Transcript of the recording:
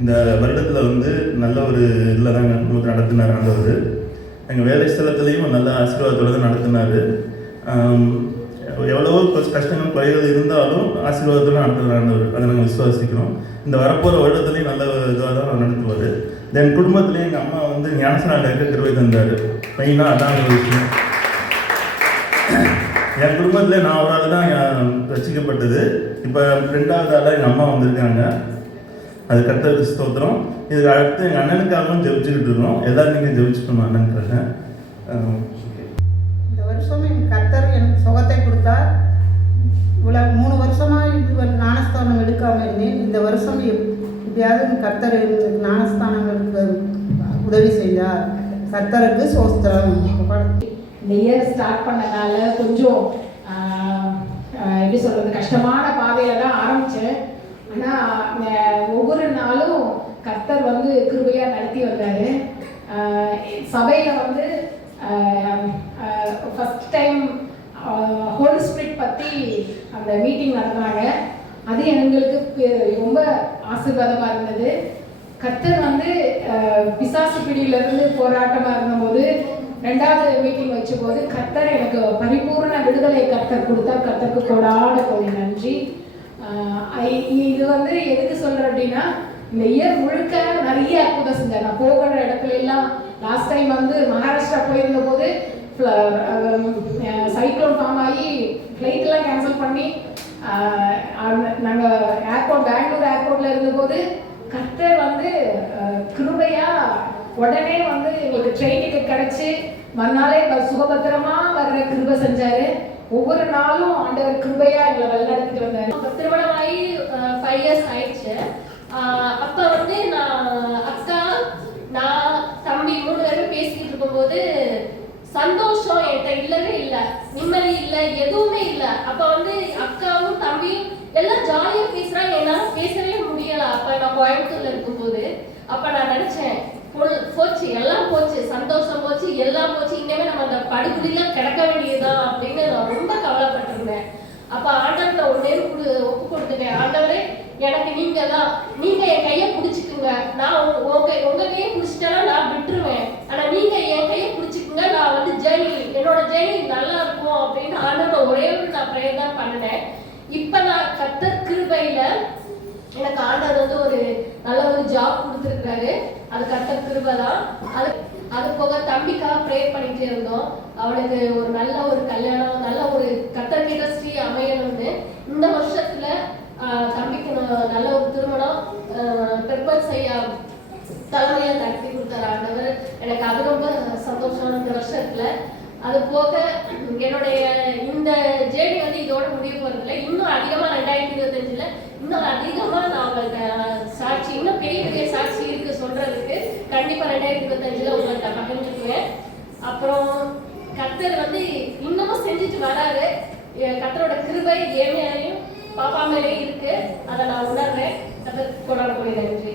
இந்த வருடத்தில் வந்து நல்ல ஒரு இதில் தான் நமக்கு நடத்தினார் ஆண்டவர். எங்கள் வேலை ஸ்தலத்துலேயும் நல்ல ஆசீர்வாதத்தோடு தான் நடத்தினார். எவ்வளவோ கஷ்டங்கள் குறைகள் இருந்தாலும் ஆசீர்வாதத்தோடு நடத்துகிறார் ஆண்டவர். அதை நாங்கள் விசுவாசிக்கிறோம். இந்த வரப்போகிற வருடத்துலேயும் நல்ல இதாக தான் நடத்துவார். தென் குடும்பத்துலேயும் எங்கள் அம்மா வந்து ஞானஸ்நானம் எடுக்க கிருபை தந்தார். மெயினாக அதான் ஒரு விஷயம். என் குடும்பத்தில் நான் ஒரு ஆள் தான் ரசிக்கப்பட்டது. இப்போ 2வது ஆளாக எங்கள் அம்மா வந்திருக்காங்க. அது கர்த்தருக்கு ஸ்தோத்திரம். இதுக்கு அடுத்து எங்கள் அண்ணனுக்காகவும் ஜெபிச்சுக்கிட்டு இருக்கோம். எல்லோரும் நீங்கள் ஜெபிச்சுக்கணும் அண்ணனுக்காக. இந்த வருஷம் என் கர்த்தர் எனக்கு சுகத்தை கொடுத்தார். இவ்வளோ 3 வருஷமாக இது ஞானஸ்தானம் எடுக்காமல் இருந்தேன். இந்த வருஷம் எப்படியாவது கர்த்தர் எனக்கு ஞானஸ்தானம் எடுக்க உதவி செய்தார். கர்த்தருக்கு சோஸ்திரம். இந்த இயர் ஸ்டார்ட் பண்ணனால கொஞ்சம் எப்படி சொல்கிறது, கஷ்டமான பாதையில் தான் ஆரம்பித்தேன். ஆனால் ஒவ்வொரு நாளும் கர்த்தர் வந்து கிருபையாக நடத்தி வந்தார். சபையில் வந்து ஃபஸ்ட் டைம் ஹோலி ஸ்பிரிட் பற்றி அந்த மீட்டிங் நடத்துனாங்க. அது எங்களுக்கு ரொம்ப ஆசீர்வாதமாக இருந்தது. கர்த்தர் வந்து பிசாசு பிடியிலிருந்து போராட்டமாக இருந்தபோது 2வது மீட்டிங் வச்சபோது கர்த்தர் எனக்கு பரிபூர்ண விடுதலை கர்த்தர் கொடுத்தா. கர்த்தருக்கு கொடாட கோடி நன்றி. இது வந்து எதுக்கு சொல்கிறேன் அப்படின்னா, இந்த இயர் முழுக்க நிறைய அற்புதம் செஞ்சேன். நான் போகிற இடத்துல எல்லாம் லாஸ்ட் டைம் வந்து மகாராஷ்டிரா போயிருந்த போது சைக்ளோன் ஃபார்ம் ஆகி ஃப்ளைட்டெல்லாம் கேன்சல் பண்ணி நாங்கள் பெங்களூர் ஏர்போர்ட்டில் இருந்தபோது கர்த்தர் வந்து கிருபையாக உடனே வந்து எங்களுக்கு ட்ரெயின் டிக்கெட் கிடச்சி மறுநாளே சுகபத்திரமாக வர்ற கிருபை செஞ்சார். ஒவ்வொரு நாளும் ஆண்டவர் கிருபையா எங்களை வழிநடத்திட்டு வந்தார். திருமணமாகி 5 years ஆயிடுச்சு. அப்போ வந்து அக்கா நான் தம்பி 3 பேரும் பேசிக்கிட்டு இருக்கும்போது சந்தோஷம் என்கிட்ட இல்லவே இல்லை, நிம்மதி இல்லை, எதுவுமே இல்லை. அப்போ வந்து அக்காவும் தம்பியும் எல்லாம் ஜாலியாக பேசுகிறாங்க, என்னால் பேசவே முடியலை. அப்போ நான் கோயம்புத்தூர்ல இருக்கும்போது அப்போ நான் நினச்சேன், போச்சு, எல்லாம் போச்சு, சந்தோஷம் போச்சு, எல்லாம் போச்சு, இனிமே நம்ம அந்த படுகுடியெல்லாம் கிடக்க வேண்டியதுதான் அப்படின்னு நான் ரொம்ப கவலைப்பட்டிருந்தேன். அப்போ ஆண்டவர்கிட்ட ஒன்னே ஒப்பு கொடுத்துட்டேன். ஆண்டவரே, எனக்கு நீங்க என் கையை பிடிச்சிக்குங்க. நான் உங்க கையை பிடிச்சிட்டேன்னா நான் விட்டுருவேன். ஆனா நீங்க என் கையை பிடிச்சிக்குங்க. நான் வந்து என்னோட ஜேர்னி நல்லா இருக்கும் அப்படின்னு ஆண்டவர் ஒரே ஒரு நான் ப்ரேயர் தான் பண்ணினேன். இப்ப நான் கர்த்தர் கிருபையில எனக்கு ஆண்டவர் வந்து ஒரு நல்ல ஒரு ஜாப் கொடுத்துருக்காரு. அது கர்த்தர் கிருபை தான். அது போக தம்பிக்காக ப்ரே பண்ணிட்டே இருந்தோம். அவனுக்கு ஒரு நல்ல ஒரு கல்யாணம், நல்ல ஒரு கர்த்தர்கிட்ட ஸ்ரீ அமையணும்னு இந்த வருஷத்துல தம்பிக்கு நல்ல ஒரு திருமணம் பெர்பஸ் செய்ய தலைமையை நடத்தி கொடுத்தாரு ஆண்டவர். எனக்கு அது ரொம்ப சந்தோஷம் இந்த வருஷத்துல. அது போக என்னுடைய இந்த ஜேர்னி வந்து இதோட முடிய போறதில்லை. இன்னும் அதிகமா 2025ல இன்னும் அதிகமா நான் உங்கள்கிட்ட சாட்சி, இன்னும் பெரிய பெரிய சாட்சி இருக்கு சொல்றதுக்கு. கண்டிப்பா 2025ல உங்கள்கிட்ட பகிர்ந்துக்குவேன். அப்புறம் கர்த்தர் வந்து இன்னமும் செஞ்சுட்டு வராரு. கர்த்தரோட கிருபை என் மேலையும் பாப்பா மேலேயும் இருக்கு. அதை நான் உணர்றேன். கர்த்தருக்கு கொண்டாட நன்றி.